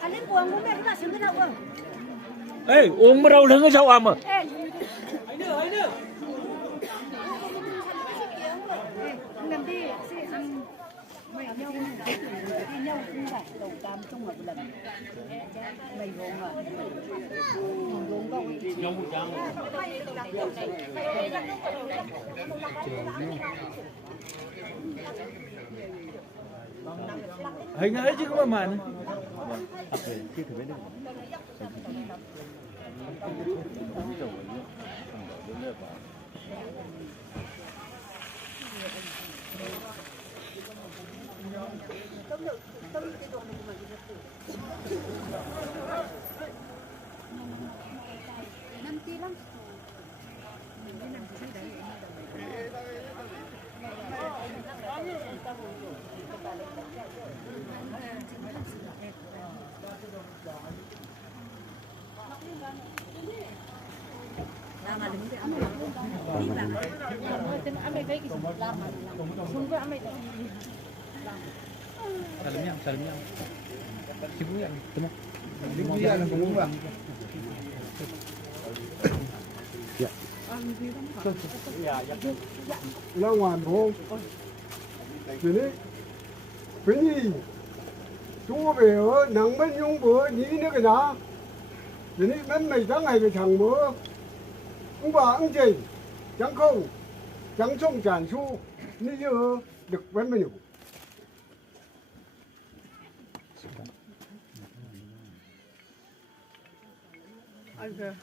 anh ấy buồn bố mẹ chúng ta xứng cái nào không? Ê, uống bắt đầu đứng ở sau âm à? Làm đi, ăn mày nhau đi nhau cũng phải đầu tam trong một lần. Mày gồm à? Gồm không? Nhau một trang. Hình ấy chứ có mà. Chưa thử biết được. Salamnya. Cipu ya, temu. Dia là cũng vâng. Là hoàn hồn. Thế đấy. Cái gì? Chú về ở nắng bên nhung bữa nhí nữa cái đó. Thế đấy bên mày sáng ngày về thằng bữa. Ông bà ông chị. Chẳng không. Chẳng trông tràn su. Như giờ được bên mình. Okay.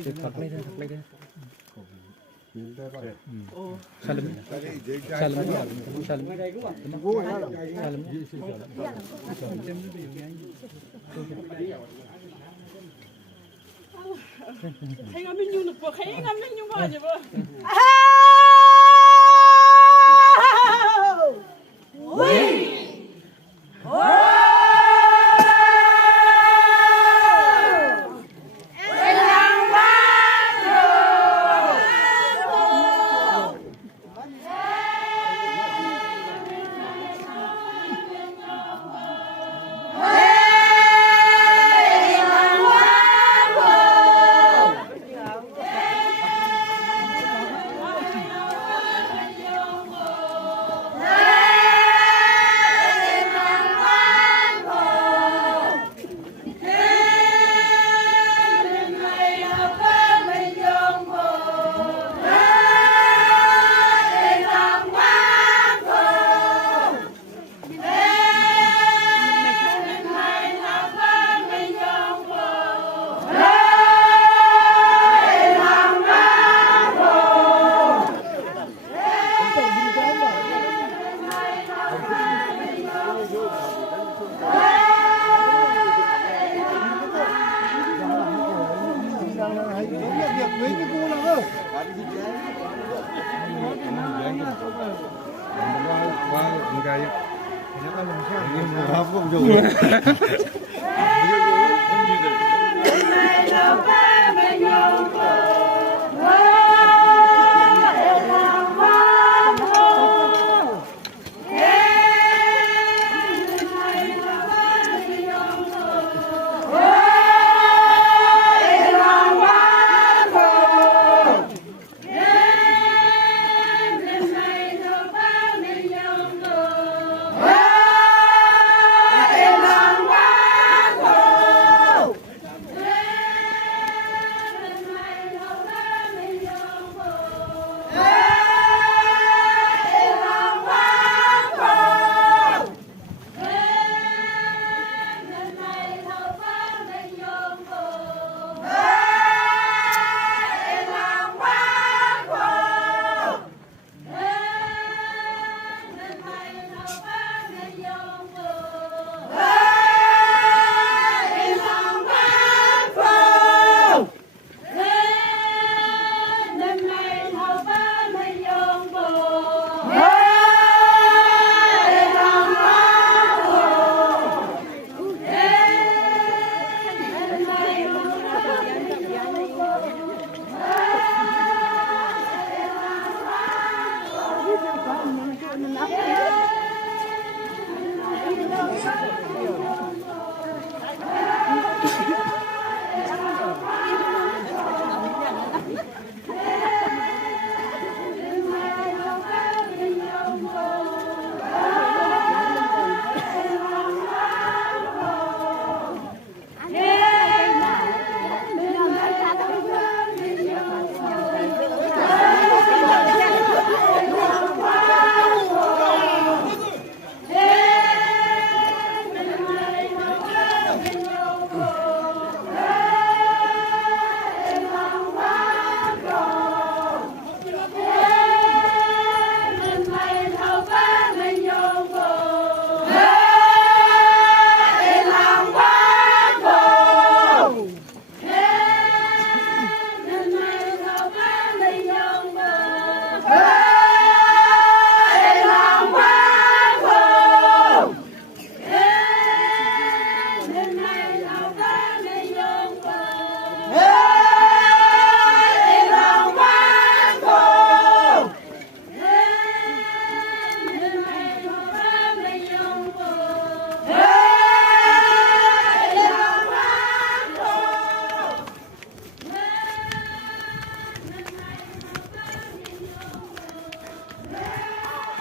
Thật lấy đây. Salam. Thấy ngắm mình được thấy ngắm mình nhung gọi gì vậy?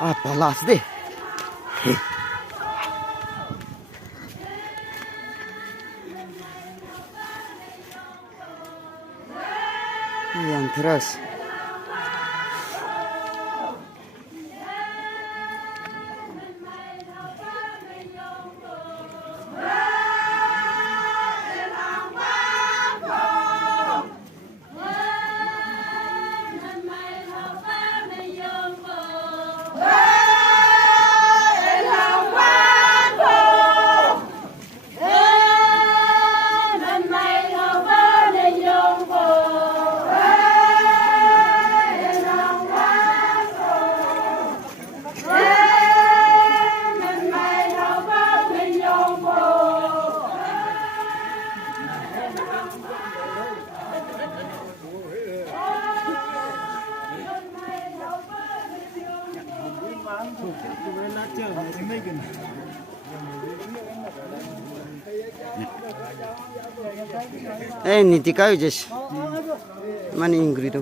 à palas đi yang terus eh ni tikai jes mani ingrido